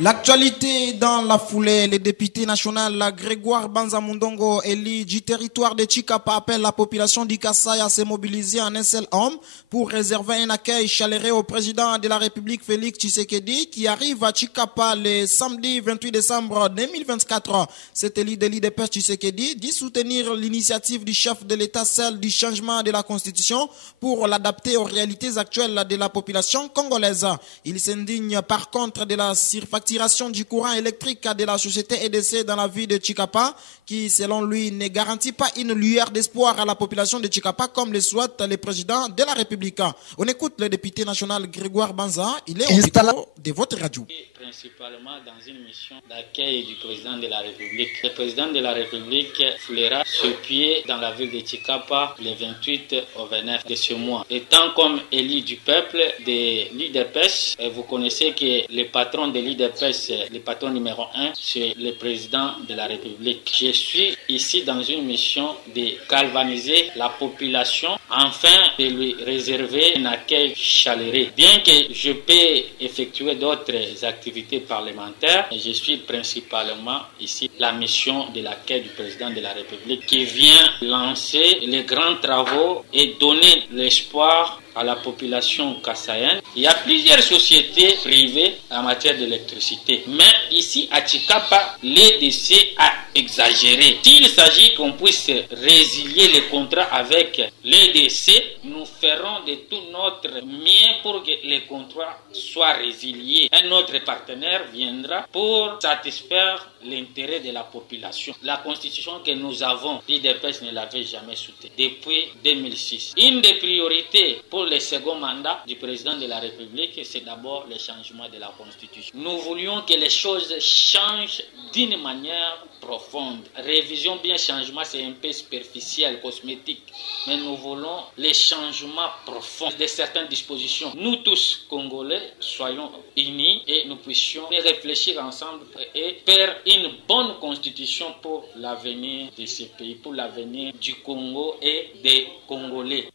L'actualité dans la foulée, le député national Grégoire Banza Mundongo, élu du territoire de Chikapa, appelle la population du Kasaï à se mobiliser en un seul homme pour réserver un accueil chaleureux au président de la République Félix Tshisekedi qui arrive à Chikapa le samedi 28 décembre 2024. Cet élu de l'IDPS Tshisekedi dit soutenir l'initiative du chef de l'État, celle du changement de la Constitution pour l'adapter aux réalités actuelles de la population congolaise. Il s'indigne par contre de la surfacturation du courant électrique de la société EDC dans la ville de Chikapa, qui selon lui ne garantit pas une lueur d'espoir à la population de Chikapa comme le souhaite le président de la République. On écoute le député national Grégoire Banza, il est au micro de votre radio. Principalement dans une mission d'accueil du président de la République. Le président de la République foulera ce pied dans la ville de Chikapa le 28 au 29 de ce mois. Étant comme élu du peuple de l'IDPS, vous connaissez que le patron de l'IDPS, le patron numéro 1, c'est le président de la République. Je suis ici dans une mission de galvaniser la population afin de lui réserver un accueil chaleureux. Bien que je peux effectuer d'autres activités parlementaires, je suis principalement ici la mission de l'accueil du président de la République qui vient lancer les grands travaux et donner l'espoir à la population kassaïenne. Il y a plusieurs sociétés privées en matière d'électricité. Mais ici, à Chikapa, l'EDC a exagéré. S'il s'agit qu'on puisse résilier les contrats avec l'EDC, nous ferons de tout notre mieux pour que les contrats soient résiliés. Un autre partenaire viendra pour satisfaire l'intérêt de la population. La constitution que nous avons, l'IDPS ne l'avait jamais soutenue depuis 2006. Une des priorités pour le second mandat du président de la République, c'est d'abord le changement de la constitution. Nous voulions que les choses changent d'une manière profonde. Révision bien changement, c'est un peu superficiel, cosmétique, mais nous voulons les changements profonds de certaines dispositions. Nous tous, Congolais, soyons unis et nous puissions réfléchir ensemble et faire une bonne constitution pour l'avenir de ce pays, pour l'avenir du Congo et des Congolais.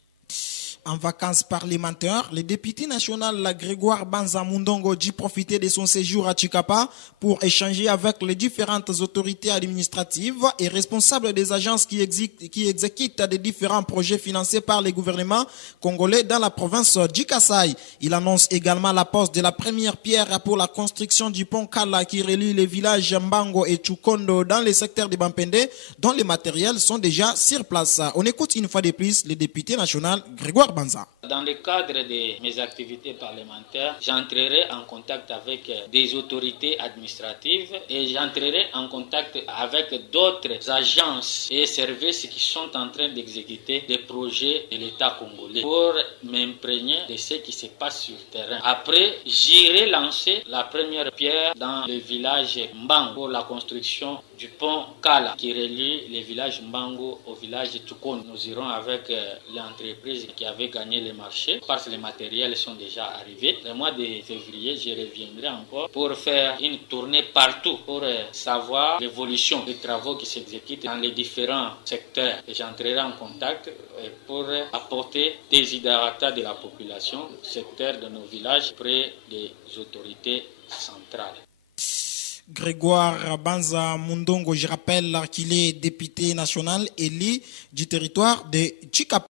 En vacances parlementaires, le député national Grégoire Banza Mundongo dit profiter de son séjour à Chikapa pour échanger avec les différentes autorités administratives et responsables des agences qui exécutent des différents projets financés par les gouvernements congolais dans la province du Kasaï. Il annonce également la pose de la première pierre pour la construction du pont Kala qui relie les villages Mbango et Chukondo dans les secteurs de Bampende, dont les matériels sont déjà sur place. On écoute une fois de plus le député national Grégoire Banza. Dans le cadre de mes activités parlementaires, j'entrerai en contact avec des autorités administratives et j'entrerai en contact avec d'autres agences et services qui sont en train d'exécuter des projets de l'État congolais pour m'imprégner de ce qui se passe sur le terrain. Après, j'irai lancer la première pierre dans le village Mbango pour la construction du pont Kala qui relie les villages Mbango au village de Tukon. Nous irons avec l'entreprise qui avait gagné le marché parce que les matériels sont déjà arrivés. Le mois de février, je reviendrai encore pour faire une tournée partout pour savoir l'évolution des travaux qui s'exécutent dans les différents secteurs. Et j'entrerai en contact pour apporter des idératas de la population, secteur de nos villages près des autorités centrales. Grégoire Banza Mundongo, je rappelle qu'il est député national élu du territoire de Chikapa.